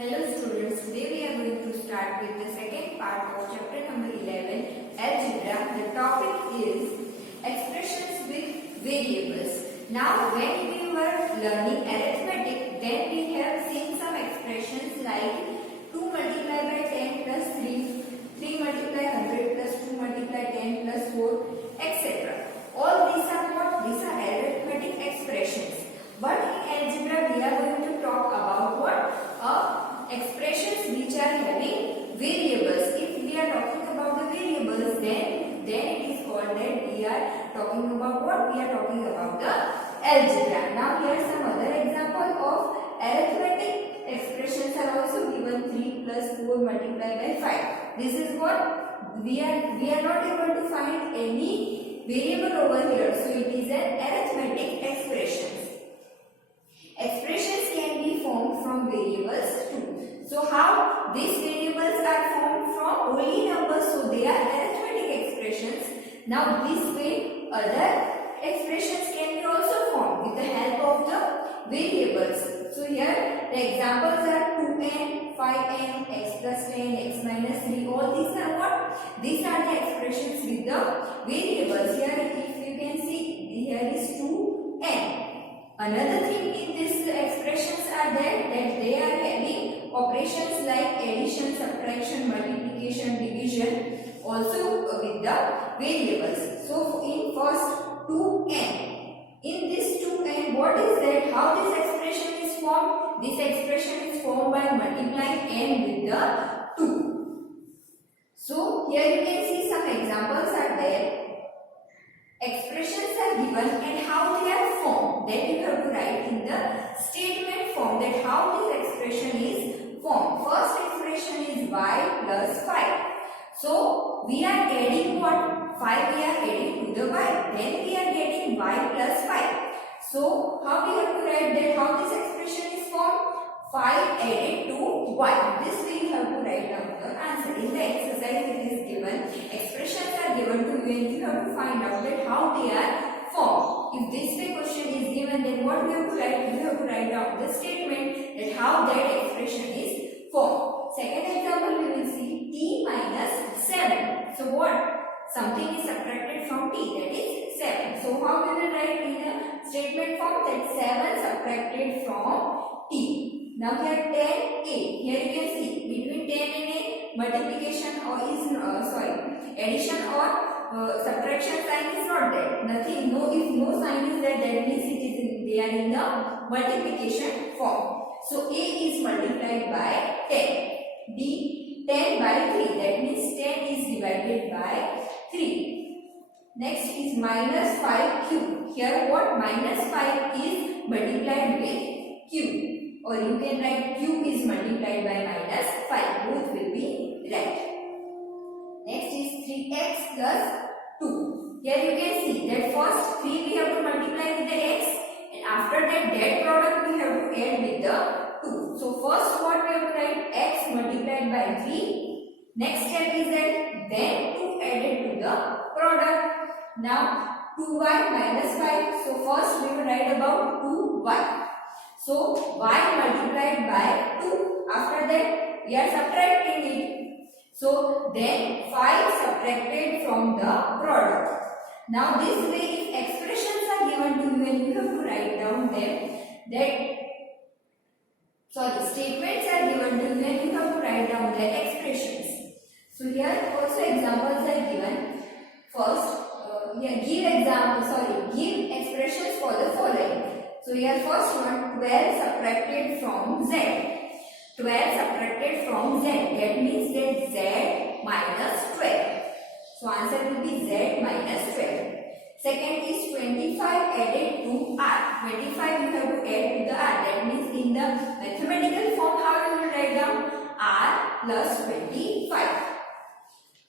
Hello students, today we are going to start with the second part of chapter number 11, Algebra. The topic is expressions with variables. Now when we were learning arithmetic, then we have seen some expressions like 2 multiplied by 10 plus 3, 3 multiplied 100 plus 2 multiplied 10 plus 4, etc. All these are what? These are arithmetic expressions. But in algebra we are going to talk about what? Expressions which are having variables. If we are talking about the variables, then it is called that we are talking about what? We are talking about the algebra. Now here are some other examples of arithmetic expressions are also given. 3 plus 4 multiplied by 5. This is what? We are not able to find any variable over here. So it is an arithmetic expression. Expressions can be formed from variables too. So how these variables are formed from only numbers, so they are arithmetic expressions. Now this way other expressions can be also formed with the help of the variables. So here the examples are 2n, 5n, x plus 10, x minus 3. All these are what? These are the expressions with the variables. Here if you can see, here is 2n. Another thing in these expressions are that they are having operations like addition, subtraction, multiplication, division also with the variables. So in first 2n, in this 2n, what is that? How this expression is formed? This expression is formed by multiplying n with the 2. So here you can see some examples are there. Expressions are given and how they are formed. Then you have to write in the statement form that how this expression is formed. First expression is y plus 5. So we are adding what? 5 we are adding to the y. Then we are getting y plus 5. So how we have to write that how this expression is formed? 5 added to y. This way you have to write down the answer. In the exercise it is given. Expressions are given to you and you have to find out that how they are formed. If this way question is given, then what we have to write? You have to write down the statement that how that expression is formed. Second example we will see t minus 7. So what? Something is subtracted from t, that is 7. So how we will write in the statement form that 7 subtracted from t. Now here 10a. Here you can see between 10 and a multiplication or is addition or subtraction sign is not there. Nothing. No, if no sign is there, that means it is they are in the multiplication form. So a is multiplied by 10. B 10 by 3. That means 10 is divided by 3. Next is minus 5q. Here what? Minus 5 is multiplied with q. Or you can write q is multiplied by minus 5. Both will be right. Next is 3x plus 2. Here you can see that first 3 we have to multiply with the x and after that product we have to add with the 2. So first what we have to write? X multiplied by 3. Next step is that then 2 added to the product. Now 2y minus 5. So first we will write about 2y. So y multiplied by 2. After that we are subtracting it. So then 5 subtracted from the product. Now this way if expressions are given to you and you have to write down them statements are given to you and you have to write down their expressions. So here also examples are given. First give expressions for the following. So here first one 12 subtracted from z. 12 subtracted from z. That means that z minus 12. So answer will be z minus 12. Second is 25 added to r. 25 you have to add to the r. That means in the mathematical form how you will write down? R plus 25.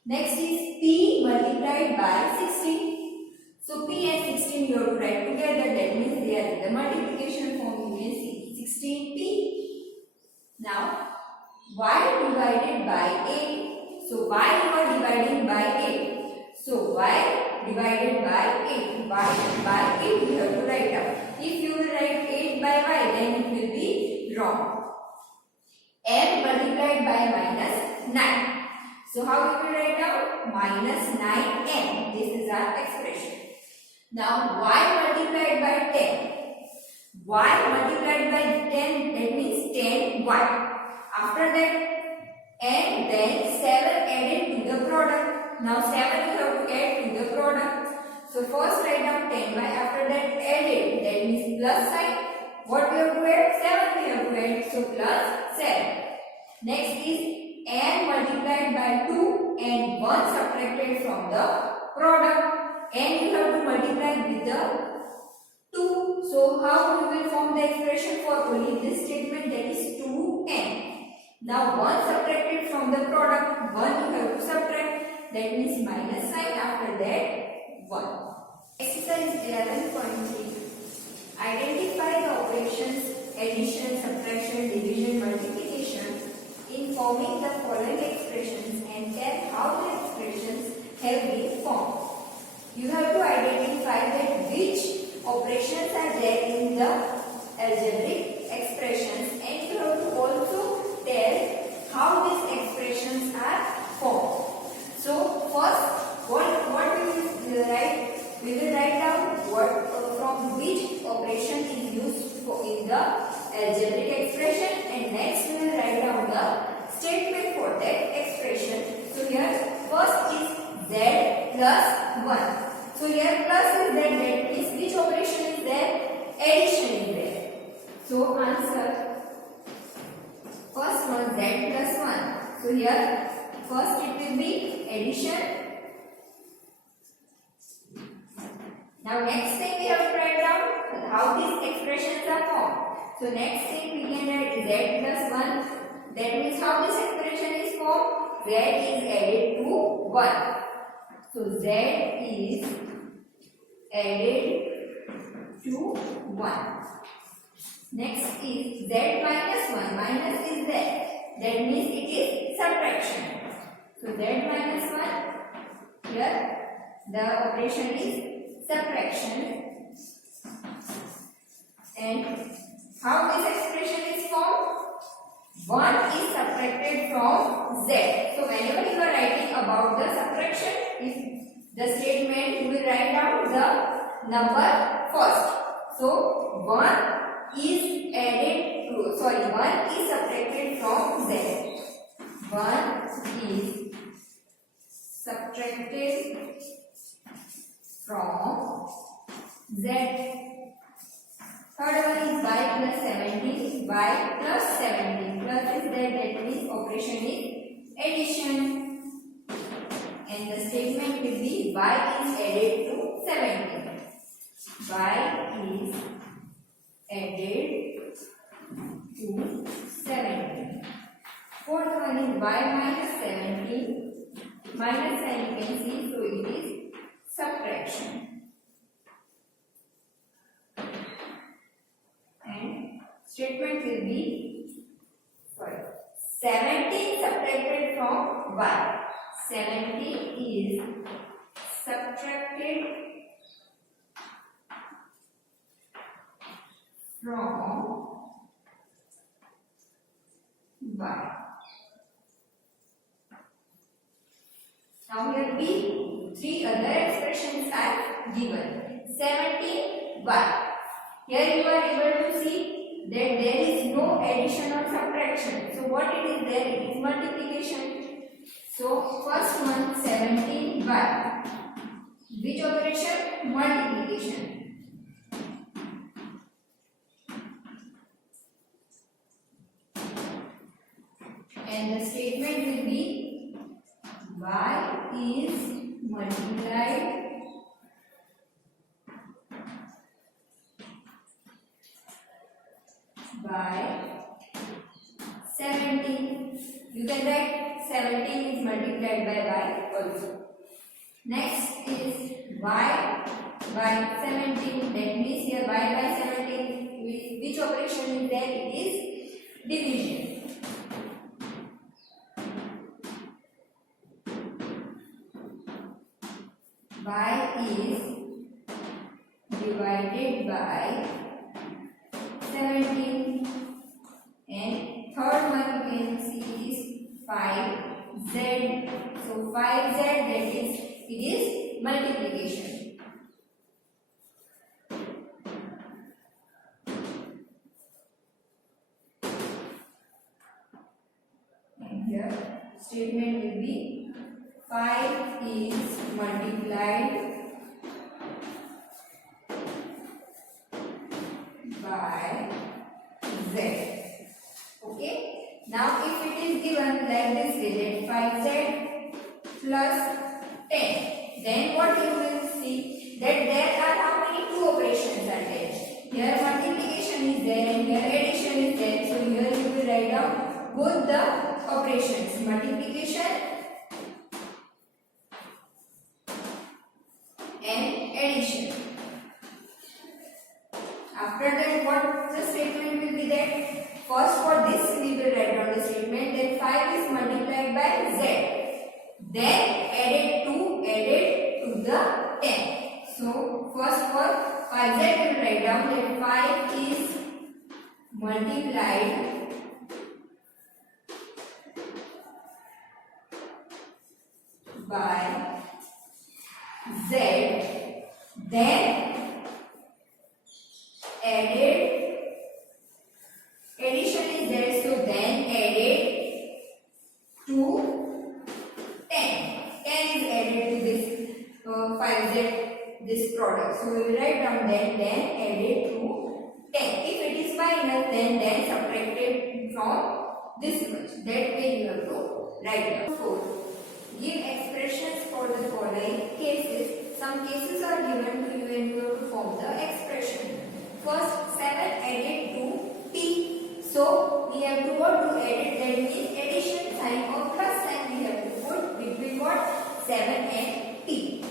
Next is p multiplied by 16. So p and 16 you have to write together. That means they are in the multiplication form. You can see 16p. Now y divided by 8. So y you are dividing by 8. So y divided by 8. Y by 8 you have to write down. If you will write 8 by y, then it will be wrong. m multiplied by minus 9. So how we will write down? Minus 9m. This is our expression. Now y multiplied by 10. Y multiplied by 10, that means 10y. After that, and then 7 added to the product. Now 7 you have to add to the product. So first write down 10y. After that added, that means plus sign. What we have to add? 7 we have to add. So plus 7. Next is n multiplied by 2 and 1 subtracted from the product. N you have to multiply with the 2. So how we will form the expression for only this statement, that is 2n. Now 1 subtracted from the product, 1 you have to subtract, that means minus sign, after that 1. Exercise 11.3. Identify the operations addition, subtraction, division, multiplication in forming the following expressions and tell how the expressions have been formed. You have to identify that which operations are there in the algebraic expressions, and you have to also tell how these expressions are formed. So first, what we will write? We will write down what from which operation is used in the algebraic expression, and next we will write down the statement for that expression. So here first is z plus 1. So here plus is there, that means which operation is there? Addition is there. So answer first one z plus 1. So here first it will be addition. Now next thing we have to write down how these expressions are formed. So next thing we can write z plus 1. That means how this expression is formed? Z is added to 1. So z is added to 1. Next is z minus 1. Minus is there. That means it is subtraction. So z minus 1. Here the operation is subtraction. And how this expression is formed? 1 is subtracted from z. So whenever you are writing about the subtraction, if the statement, you will write down the number first. So 1 is added to, 1 is subtracted from z. 1 is subtracted from z. Third one is y plus 17. Y plus 17. Plus is there, that means operation is addition. And the statement will be y is added to 17. Y is added to 17. Fourth one is y minus 17. Minus sign you can see, so it is subtraction. And statement will be 17 subtracted from y. 17 is subtracted from y. Now here be three other expressions are given. 17y. Here you are able to see that there is no addition or subtraction. So what it is there? It is multiplication. So first one 17y. Which operation? Multiplication. And the statement will be y is multiplied by 17. You can write 17 is multiplied by y also. Next is y by 17. That means here y by 17. Which operation is there? It is division. Y is divided by 17 and third one you can see is 5z. So 5z, that is, it is multiplication. And here statement will be 5 is multiplied by z. Okay. Now if it is given like this way, that 5z plus 10, then what you will see, that there are how many two operations are there. Here multiplication is there and here addition is there. So here you will write down both the operations, multiplication and addition. After that, what the statement will be there? First, for this we will write down the statement that 5 is multiplied by z. Then added to the 10. So first for 5z we will write down that 5 is multiplied by z. Then addition is there, so then added to 10. 10 is added to this 5z, this product. So we will write down then added to 10. If it is minus, then subtracted from this much. That way you have to write down. 4. Give expressions for the following cases. Some cases are given to you and you have to form the expression. First, 7 added to t. So we have to what to add it, that means addition sign or plus sign we have to put between what? 7 and t.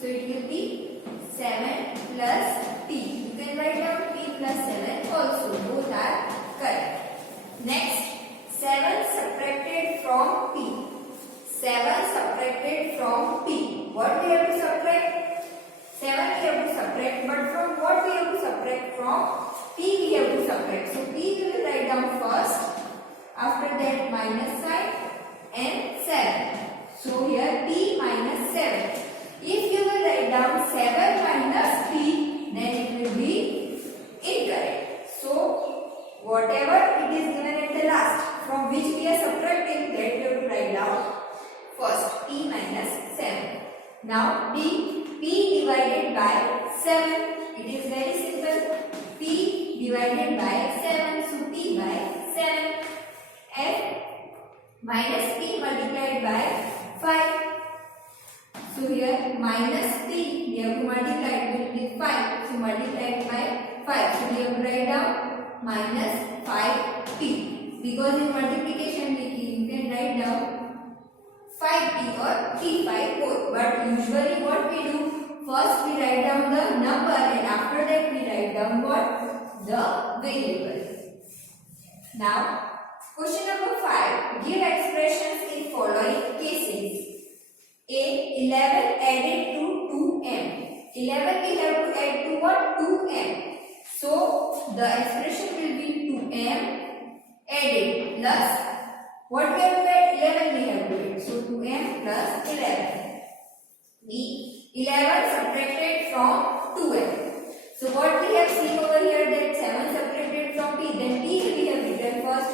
So it will be 7 plus t. You can write down t plus 7 also. Both are correct. Next, 7 subtracted from t. 7 subtracted from t. What we have to subtract? 7 we have to subtract, but from what we have to subtract? From p we have to subtract. So p we will write down first. After that minus sign and 7. So here p minus 7. If you will write down 7 minus p, then it will be incorrect. So whatever it is given at the last, from which we are subtracting, that we have to write down first, p minus 7. Now p divided by 7. It is very simple. P divided by 7. So p by 7. And minus p multiplied by 5. So here minus p, we have to multiply it with 5. So multiplied by 5. So we have to write down minus 5p. Because in multiplication you can write down 5p or p5 both. But usually what we do, first we write down the number and after that we write down what? The variable. Now question number 5. Give expressions in following cases. A. 11 added to 2m. 11 we have to add to what? 2m. So the expression will be 2m added plus what we have to add? 11 we have to add. So 2m plus 11. B. 11 subtracted from 2m. So what we have seen over here, that 7 subtracted from p, then p we have written first.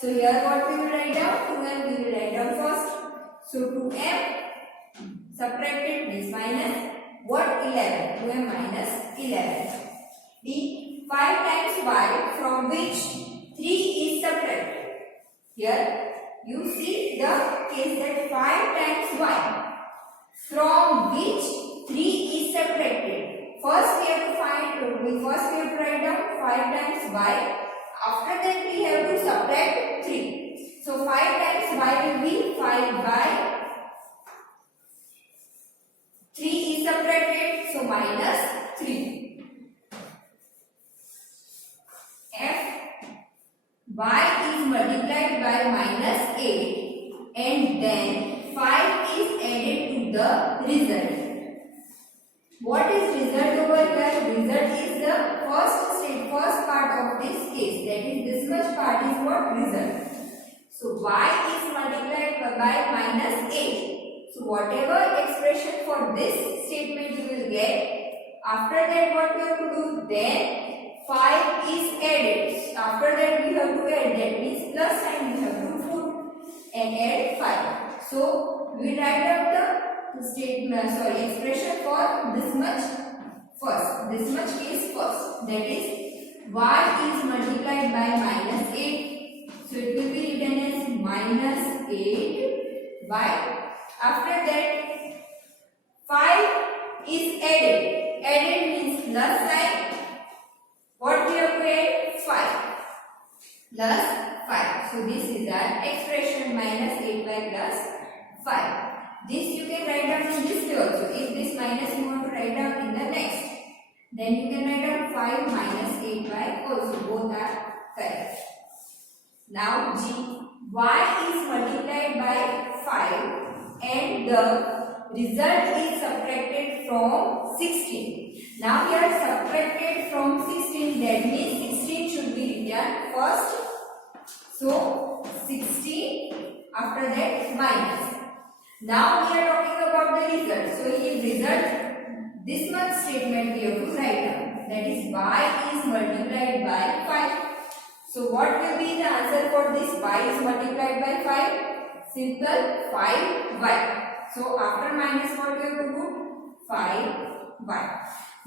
So here what we will write down? 2m we will write down first. So 2m subtracted means minus what? 11. 2m minus 11. B. 5 times y from which 3 is subtracted. Here you see the case that 5 times y from which 3 is subtracted. First we have to write down 5 times y. After that we have to subtract 3. So 5 times y will be 5 by 3 is subtracted. So minus 3. F. Y is multiplied by minus 8 and then 5 is added to the result. What is result over here? Result is the first part of this case. That is, this much part is what? Result. So y is multiplied by minus 8. So whatever expression for this statement you will get, after that what we have to do, then 5 is added. After that we have to add, that means plus sign we have to put and add 5. So we write out the statement, expression for this much first, this much case first, that is y is multiplied by minus 8. So it will be written as minus 8 by, after that 5 is added. Added means plus sign. What we have to add? 5 plus 5. So this is our expression, minus 8 by plus 5. This you can write down in this way also. If this minus you want to write down in the next, then you can write down 5 minus 8 by also. Both are correct. Now G, y is multiplied by 5 and the result is subtracted from 16. Now we are subtracted from 16, that means 16 should be written first. So 16, after that minus. Now we are talking about the result. So in result, this much statement we have to write down. That is y is multiplied by 5. So what will be the answer for this? Y is multiplied by 5. Simple, 5y. So after minus what we have to put? 5y.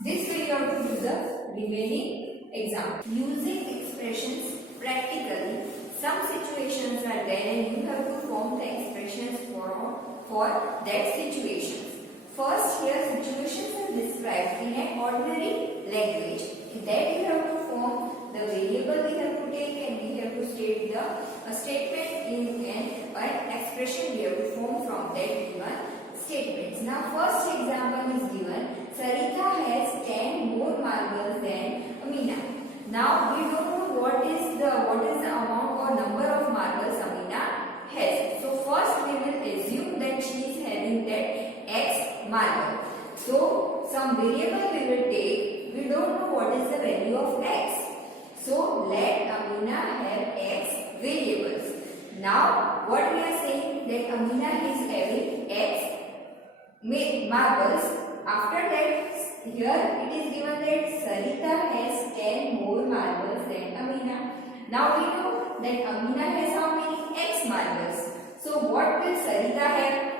This way you have to do the remaining example. Using expressions practically, some situations are there and you have to form the expressions for that situation. First, here situations are described in an ordinary language. In that you have to form the variable we have to take and we have to state the statement in an expression we have to form from that given statements. Now first example is given. Sarita has 10 more marbles than Amina. Now we don't know what is the amount or number of marbles Amina has. So first we will assume that she is having that x marble. So some variable we will take. We don't know what is the value of x. So let Amina have x variables. Now what we are saying, that Amina is having x marbles. After that, here it is given that Sarita has 10 more marbles than Amina. Now we know that Amina has how many x marbles. So what will Sarita have?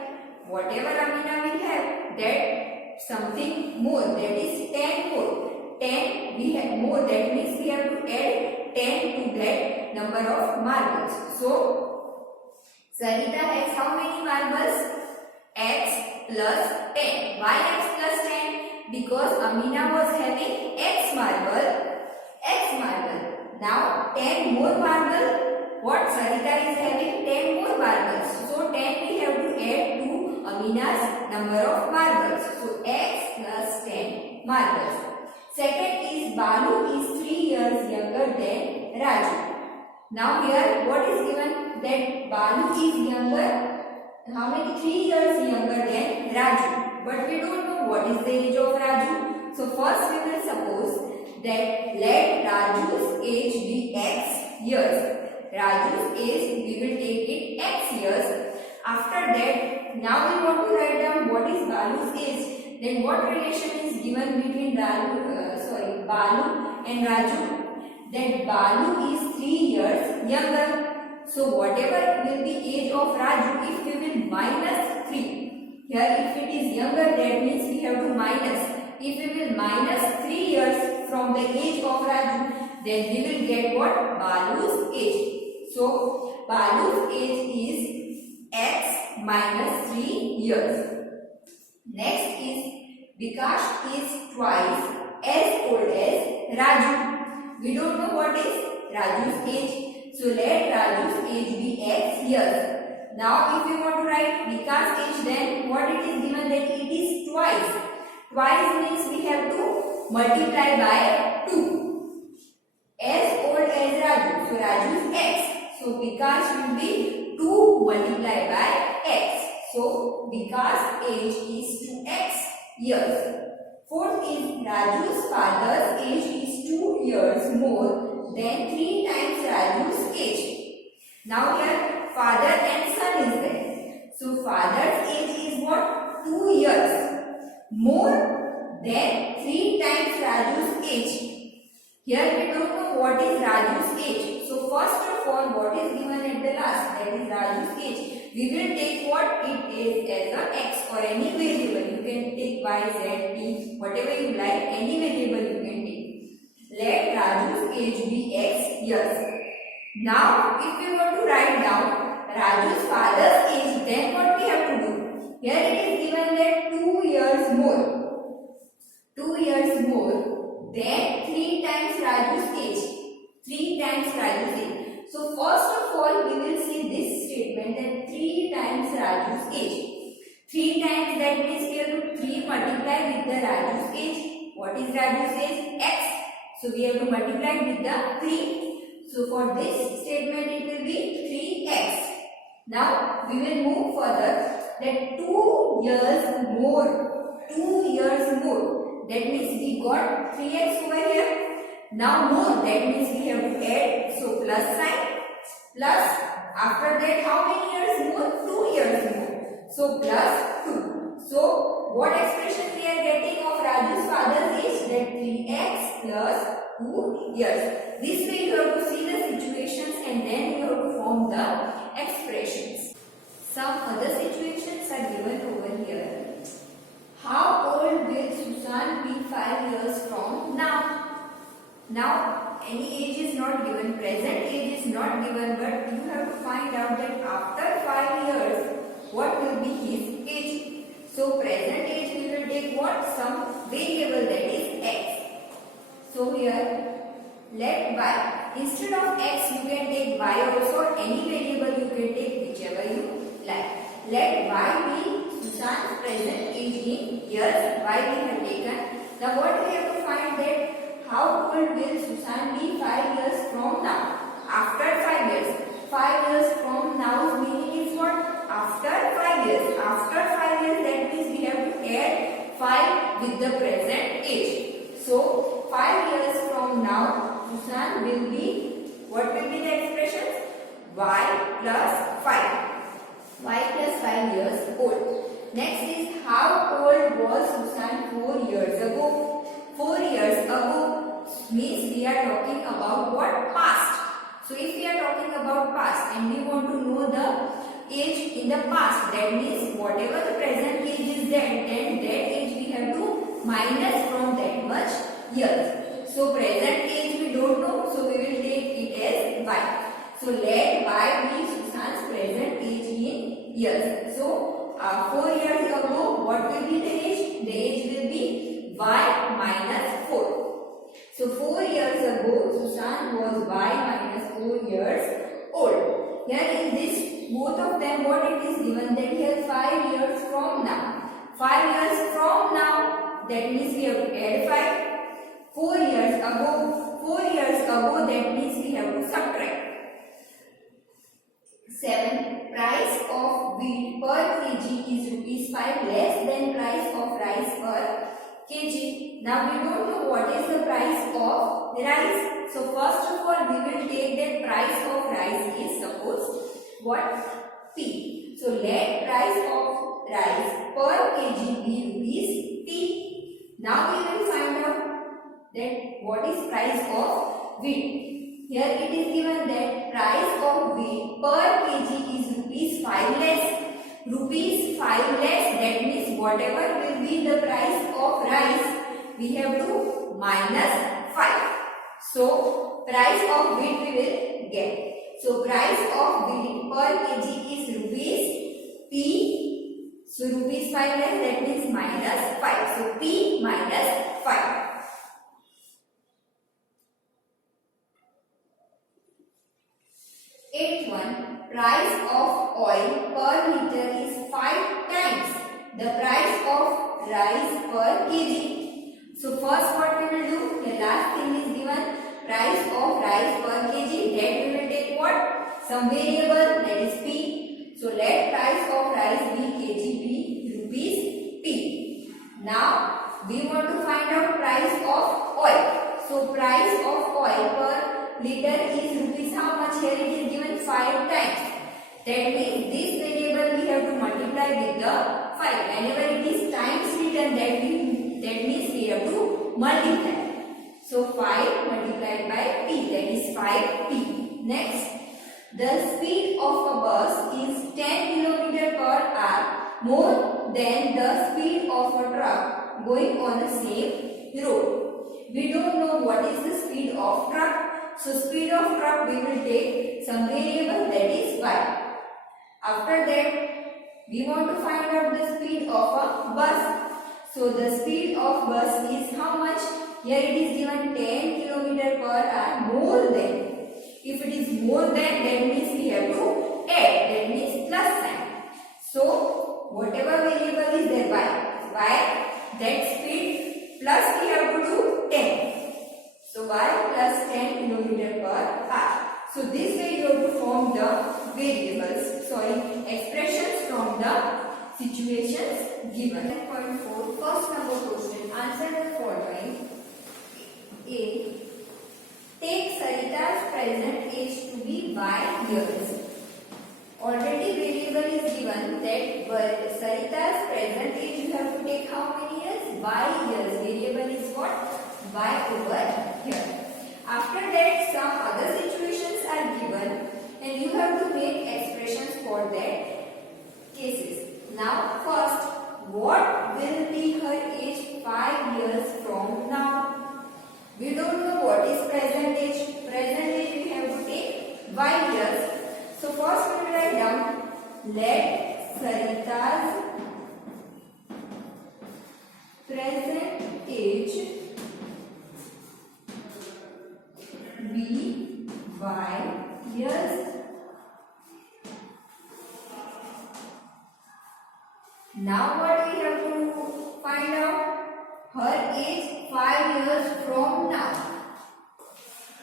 Whatever Amina will have, that something more, that is 10 more. 10 we have more, that means we have to add 10 to that number of marbles. So Sarita has how many marbles? X plus 10. Why x plus 10? Because Amina was having x marble. Now 10 more marble. What Sarita is having? 10 more marbles. So 10 we have to add to Amina's number of marbles. So x plus 10 marbles. Second is Balu is 3 years younger than Raju. Now here what is given? That Balu is younger. How many? 3 years younger than Raju. But we don't know what is the age of Raju. So first we will suppose that let Raju's age be x years. Raju's age we will take it x years. After that, now we want to write down what is Balu's age. Then what relation is given between Balu and Raju? That Balu is 3 years younger. So whatever will be age of Raju, if we will minus 3. Here if it is younger, that means we have to minus. If we will minus 3 years from the age of Raju, then we will get what? Balu's age. So Balu's age is x minus 3 years. Next is Vikash is twice as old as Raju. We don't know what is Raju's age. So let Raju's age be x years. Now if you want to write Vikash's age, then what it is given, that it is twice. Twice means we have to multiply by 2. As old as Raju. So Raju is x. So Vikash will be 2 multiplied by x. So Vikash's age is 2x years. Fourth is Raju's father's age is 2 years more than 3 times Raju's age. Now here father and son is there. So father's age is what? 2 years more than 3 times Raju's age. Here we don't know what is Raju's age. So first of all, what is given at the last, that is Raju's age. We will take what it is as a x or any variable. You can take y, z, t, whatever you like, any variable you can take. Let Raju's age be x years. Now, if we want to write down Raju's father's age, then what we have to do? Here it is given that 2 years more. 2 years more than 3 times Raju's age. 3 times Raju's age. So first of all, we will see this statement that 3 times Raju's age. 3 times, that means we have to 3 multiply with the Raju's age. What is Raju's age? X. So we have to multiply with the 3. So for this statement it will be 3x. Now we will move further that 2 years more. 2 years more. That means we got 3x over here. Now more, that means we have to add. So plus sign. Plus after that how many years more? 2 years more. So plus 2. So what expression we are getting of Raju's father's age? That 3x plus 2 years. This way you have to see the situations and then you have to form the expressions. Some other situations are given over here. How old will Susan be 5 years from now? Now any age is not given, present age is not given, but you have to find out that after 5 years what will be his age. So present age we will take what? Some variable, that is x. So here let y, instead of x you can take y also, any variable you can take whichever you like. Let y be Susan's present age in years, y we have taken. Now what we have to find that how old will Susan be 5 years from now? After 5 years. 5 years from now's meaning is what? After 5 years. After 5 years, that means we have to add 5 with the present age. So 5 years from now, Susan will be, what will be the expressions? Y plus 5. Y plus 5 years old. Next is, how old was Susan 4 years ago? 4 years ago means we are talking about what? Past. So if we are talking about past and we want to know the age in the past, that means whatever the present age is there, then that age we have to minus from that much years. So present age we don't know, so we will take it as y. So let y be Susan's present age in years. So 4 years ago, what will be the age? The age will be y minus 4. So 4 years ago, Susan was y minus 4 years old. Here in this, both of them, what it is given, that here 5 years from now. 5 years from now, that means we have to add 5. 4 years ago, 4 years ago, that means we have to subtract. 7. Price of wheat per kg is ₹5 less than price of rice per kg. Now we don't know what is the price of rice. So first of all we will take that price of rice is suppose what? P. So let price of rice per kg be ₹P. Now we will find out that what is price of wheat. Here it is given that price of wheat per kg is ₹5 less. ₹5 less, that means whatever will be the price of rice, we have to minus 5. So price of wheat we will get. So price of wheat per kg is ₹P. So ₹5 less, that means minus 5. So P minus 5. 8th one, price of oil per liter is 5 times the price of rice per kg. So first what we will do, the last thing is given, price of rice per kg, that we will take what? Some variable, that is P. So let price of rice be kg be ₹P. Now we want to find out price of oil. So price of oil per liter is rupees how much? Here it is given 5 times. That means this variable we have to multiply with the 5. Whenever it is times written, that means we have to multiply. So 5 multiplied by p, that is 5p. Next, the speed of a bus is 10 km per hour more than the speed of a truck going on the same road. We don't know what is the speed of truck. So speed of truck we will take some variable, that is y. After that, we want to find out the speed of a bus. So the speed of bus is how much? Here it is given 10 km per hour more than. If it is more than, that means we have to add, that means plus sign. So whatever variable is there, y, that speed plus we have to do 10. So y plus 10 km per hour. So this way you have to form the expressions from the situations given. 10.4, first number question. Answer the following. A. Take Sarita's present age to be y years. Already variable is given that Sarita's present age you have to take how many years? Y years. Variable is what? Y over here. After that, some other situations are given and you have to make expressions for that cases. Now first, what will be her age 5 years from now? We don't know what is present age. Present age we have to take y years. So first we will write down, let Sarita's present age be y years. Now what we have to find out? Her age 5 years from now.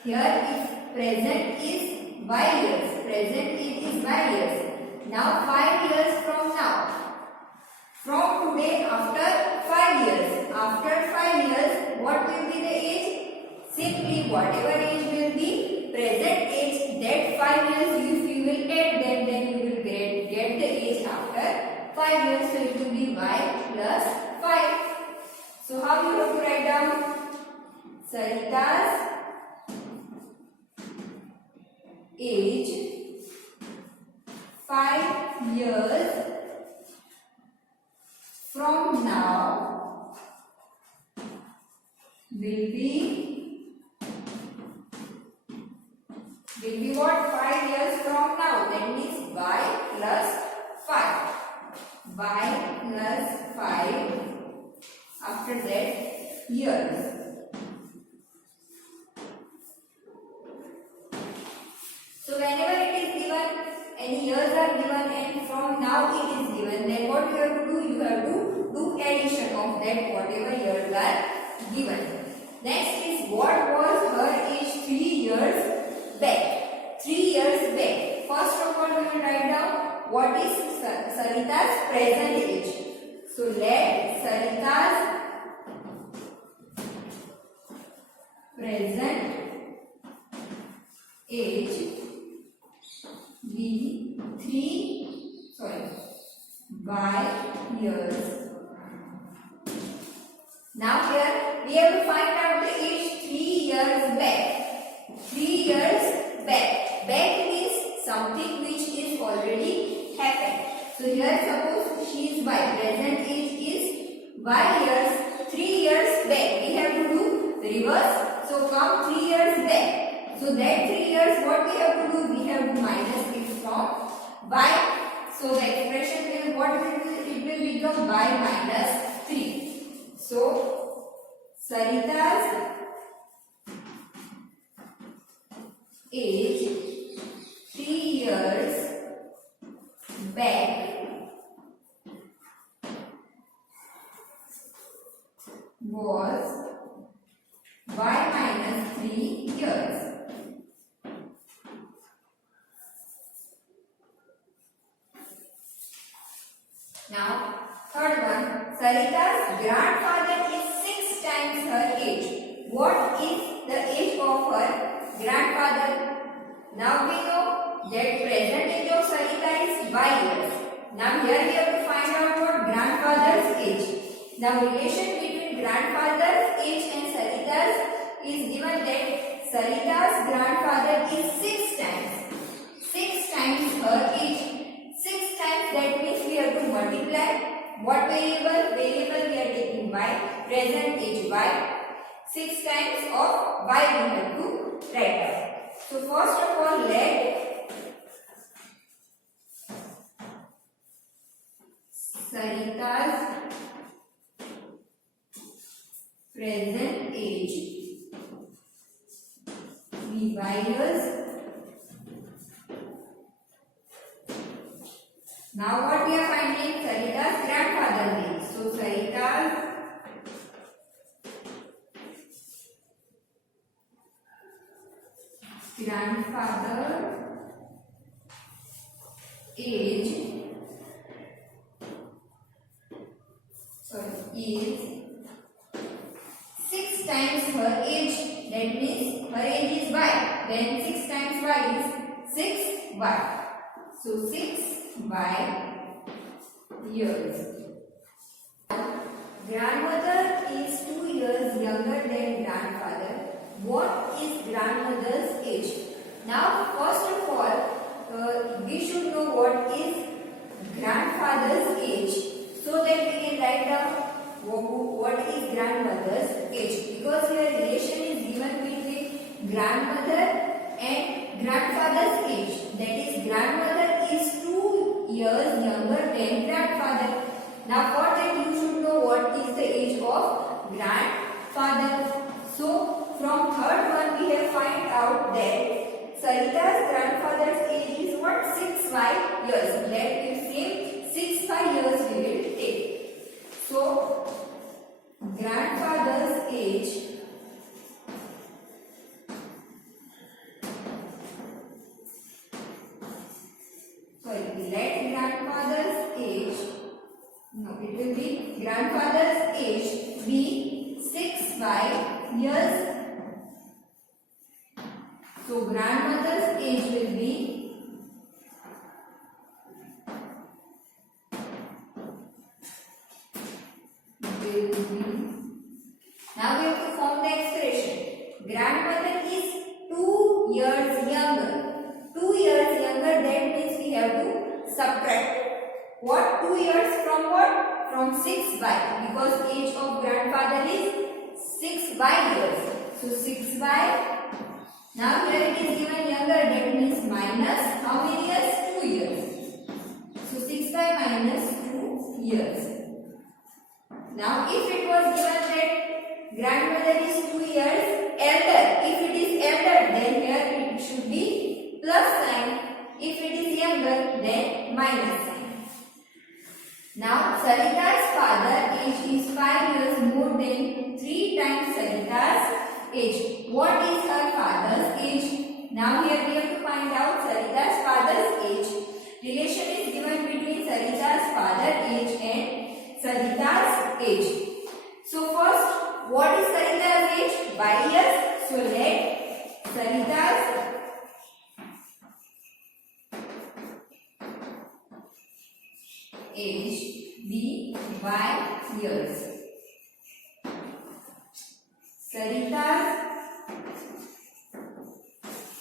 Here if present is y years, present age is y years. Now 5 years from now. From today after 5 years. After 5 years, what will be the age? Simply whatever age will be present age, that 5 years if you will add them, then you will get the age after 5 years. So it will be y plus 5. So how you have to write down? Sarita's age 5 years from now will be what? 5 years from now. That means y plus 5. Y plus 5. After that, years. So whenever it is given, any years are given and from now it is given, then what you have to do? You have to do addition of that whatever years are given. Next is, what was her age 3 years back? 3 years back. First of all, we will write down what is Sarita's present age. So let Sarita's present age be y years. Now here we have to find out the age 3 years back. 3 years back. Back means something which is already happened. So here suppose she is y. Present age is y years. 3 years back. We have to do reverse. So come 3 years back. So that 3 years what we have to do? We have to minus it from y. So the expression will what it will become y minus 3. So Sarita's age 3 years back was y minus 3 years. Now, third one, Sarita's grandfather is 6 times her age. What is the age of her grandfather? Now we know that present age of Sarita Sarita is Y years. Now here we have to find out what grandfather's age. Now relation between grandfather's age and Sarita's is given that Sarita's grandfather is 6 times. 6 times her age. 6 times, that means we have to multiply. What variable? Variable we are taking Y. Present age Y. 6 times of Y we have to write down. So first of all, let Sarita's present age be Y years. Now what we are finding? Sarita's grandfather's age. So Sarita's grandfather age is 6 times her age. That means her age is Y. Then 6 times Y is 6Y. So 6Y years. Grandmother is 2 years younger than grandfather. What is grandmother's age? Now first of all, we should know what is grandfather's age, so that we can write down what is grandmother's age, because here relation is given between grandmother and grandfather's age. That is, grandmother is 2 years younger than grandfather. Now for that you should know what is the age of grandfather. So from third one we have find out that Sarita's grandfather's age is what? 6Y years. Let it say 6Y years we will take. So grandfather's age it will be grandfather's age be 6Y years. So grandmother's age will be now we have to form the expression. Grandmother is 2 years younger. 2 years younger, that means we have to subtract. What? 2 years from what? From 6Y, because age of grandfather is 6Y years. So 6Y. Now here it is given younger, that means minus how many years? 2 years. So 6Y minus 2 years. Now if it was given that grandmother is 2 years elder, if it is elder, then here it should be plus sign. If it is younger, then minus sign. Now Sarita's father age is 5 years more than 3 times Sarita's age. What is her father's age? Now here we have to find out Sarita's father's age. Relation is given between Sarita's father age and Sarita's age. So first, what is Sarita's age? Y years. So let Sarita's age be Y years. Sarita's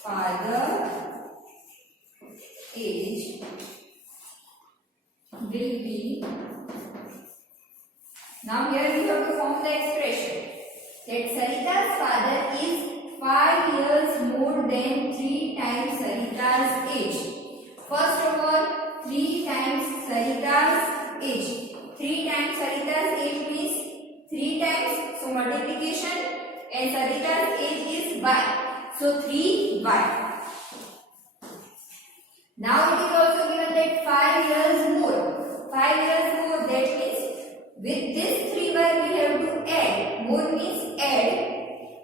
father age will be, now here we have to form the expression that Sarita's father is 5 years more than 3 times Sarita's age. First of all, 3 times Sarita's age. 3 times Sarita's age means 3 times, so multiplication, and Sarita's age is Y. So 3Y. Now it is also given that 5 years more. 5 years more, that means with this 3Y we have to add. More means add.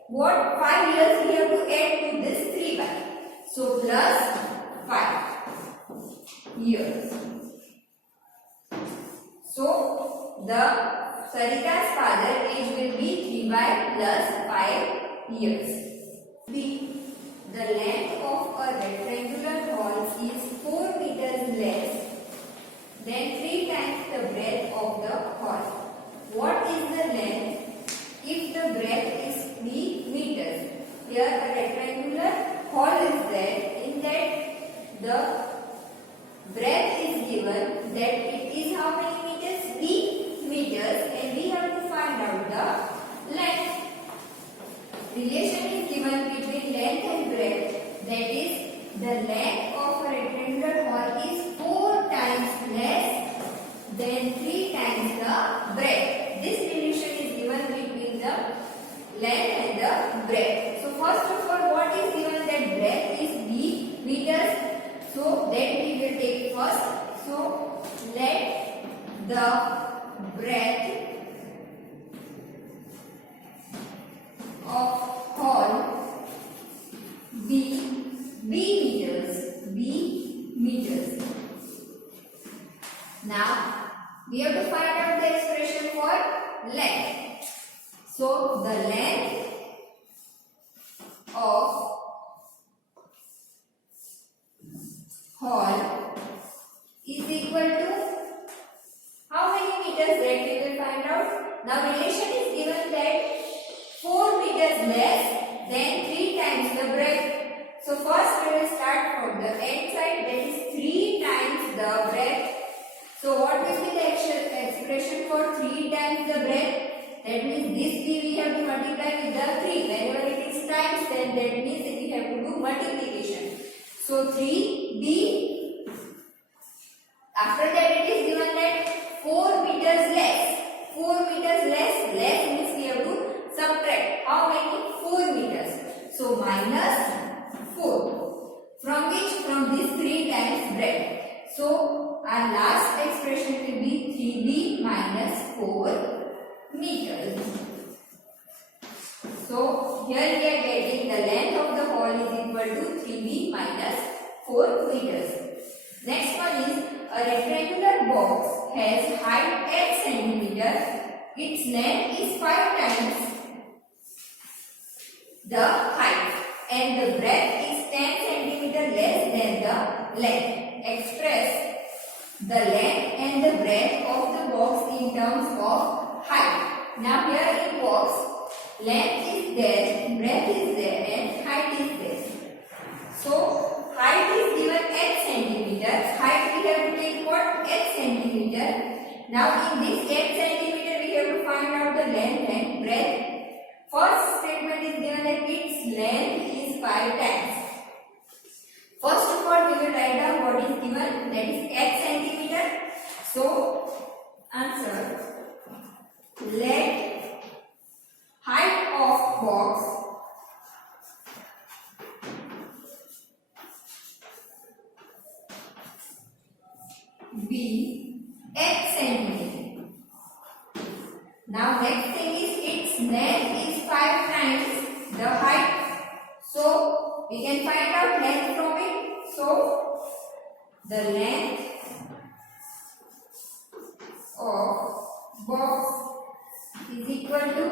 What? 5 years we have to add to this 3Y. So plus 5 years. So the Sarita's father age will be 3Y plus 5 years. B. The length of a rectangular ball is 4 meters less than 3 times the breadth of the hall. What is the length if the breadth is 3 meters? Here a rectangular hall is there. In that the breadth is given that it is how many meters? 3 meters, and we have to find out the length. Relation is given between length and breadth, that is the length of a rectangular hall is 4 times less than 3 times the breadth. This relation is given between the length and the breadth. So first of all, what is given? That breadth is 3 meters. So that we will take first. So let the breadth of hall be meters. Now we have to find out the expression for length. So the length of hall is equal to how many meters? That we will find out. Now relation is given that 4 meters less than 3 times the breadth. So first we will start from the end side, that is 3 times the breadth. So what will be the expression for 3 times the breadth? That means this b we have to multiply with the 3. Whenever it is times, then that means that we have to do multiplication. So 3b. After that it is given that 4 meters less. 4 meters less means we have to subtract. How many? 4 meters. So minus 4. From which? From this 3 times breadth. So our last expression will be 3b minus 4 meters. So here we are getting the length of the hall is equal to 3b minus 4 meters. Next one is a rectangular box has height 8 cm. Its length is 5 times the height and the breadth is 10 cm less than the length. Express the length and the breadth of the box in terms of height. Now here in box, length is there, breadth is there and height is there. So height is given 8 cm. Height we have to take what? 8 cm. Now in this 8 cm we have to find out the length and breadth. First statement is given that its length is 5 times. First of all, we will write down what is given, that is 8 cm. So answer, let height of box be 8 cm. Now next thing is its length is 5 times the height. So we can find out length from it. So the length of box is equal to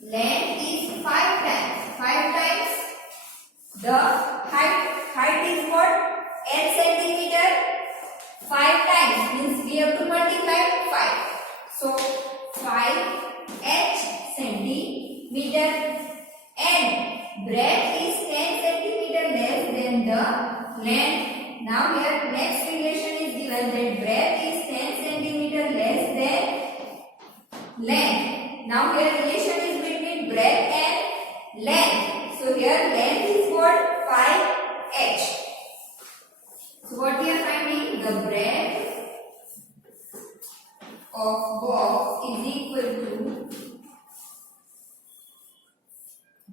length is 5 times. 5 times the height. Height is what? 8 cm. 5 times means we have to multiply 5. So 5 centimeter and breadth is 10 cm less than the length. Now here next relation is given that breadth is 10 cm less than length. Now here relation is between breadth and length. So here length is what? 5h. So what we are finding? The breadth of box is equal to,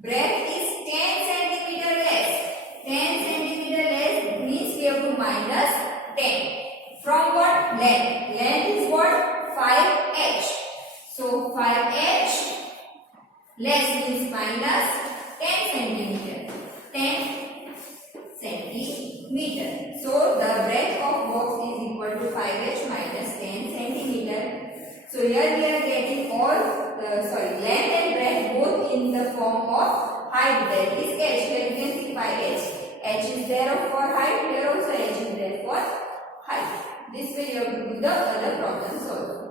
breadth is 10 cm less. 10 cm less means we have to minus 10. From what? Length. Length is what? 5h. So 5h less means minus 10 cm. 10 cm. So the breadth of box is equal to 5h minus 10 cm. So here we are getting all length and breadth both in the form of height, that is h. Here you can see 5h. H is there there for height, here also edge is there for height. This way you have to do the other problems also.